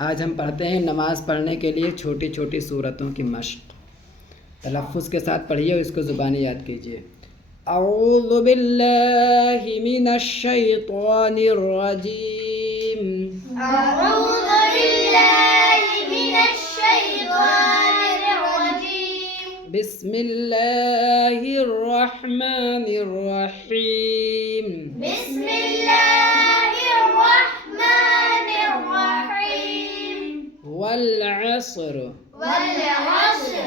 आज हम पढ़ते हैं नमाज़ पढ़ने के लिए छोटी छोटी सूरतों की मश्क। तलफ़्फ़ुज़ के साथ पढ़िए और इसको ज़ुबानी याद कीजिए। अऊज़ु बिल्लाहि मिनश शैतानिर रजीम। अऊज़ु बिल्लाहि मिनश शैतानिर रजीम। बिस्मिल्लाहिर रहमानिर रहीम। बिस्मिल्लाहिर रहमानिर रहीम। वल अस्र वल अस्र।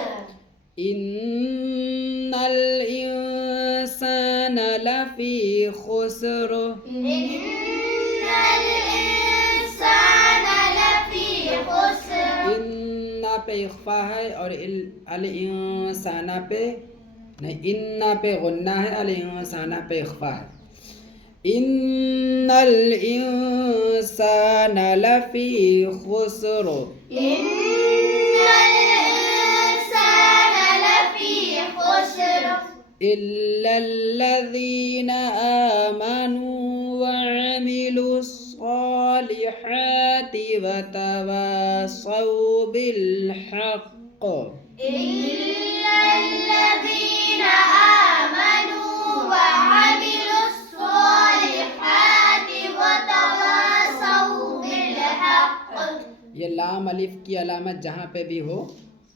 इन्नल इंसान लफ़ी खुस्र। इन्नल इंसान लफ़ी खुस्र। इन्ना पे इख्फा है और अल इंसाना पे नहीं, इन्ना पे गुन्ना है, अल इंसाना पे इख्फा है। इन्नल इंसान लफ़ी खुस्र। इन्नल इंसान लफ़ी खुस्र। इल्लल्लज़ीना आमनू वअमिलुस्सॉलिहाति वतवासौ बिलहक़। इल्लल्लज़ीना आमनू वअमिलुस्सॉलिहाति वतवासौ बिलहक़। ये लाम अलिफ की अलामत जहाँ पे भी हो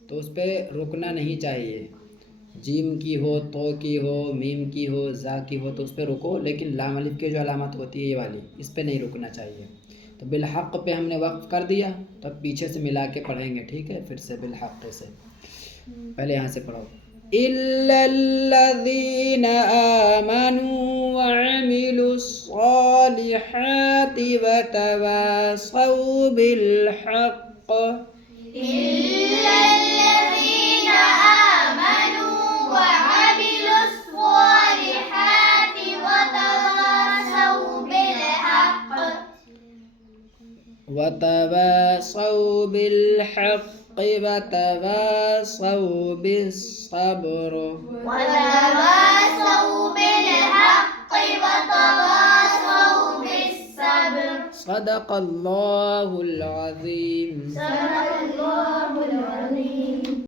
तो उस पर रुकना नहीं चाहिए। जीम की हो, तो की हो, मीम की हो, ज़ा की हो तो उस पर रुको, लेकिन लाम अलिफ की जो अलामत होती है ये वाली, इस पे नहीं रुकना चाहिए। तो बिलहक़ पे हमने वक्फ़ कर दिया, तो अब पीछे से मिला के पढ़ेंगे, ठीक है। फिर से बिलहक़ से पहले यहाँ से पढ़ो। इल्लल्लज़ीना आमनू वअमिलुस्सॉलिहाति वतवासौ बिलहक़। इल्लल्लज़ीना आमनू वअमिलुस्सॉलिहाति वतवासौ बिलहक़। वतवासौ बिलहक़ वतवासौ बिस्सब्र। वतवासौ बिलहक़ वतवासौ बिस्सब्र। सदक़ल्लाहुल अज़ीम। सदक़ल्लाहुल अज़ीम।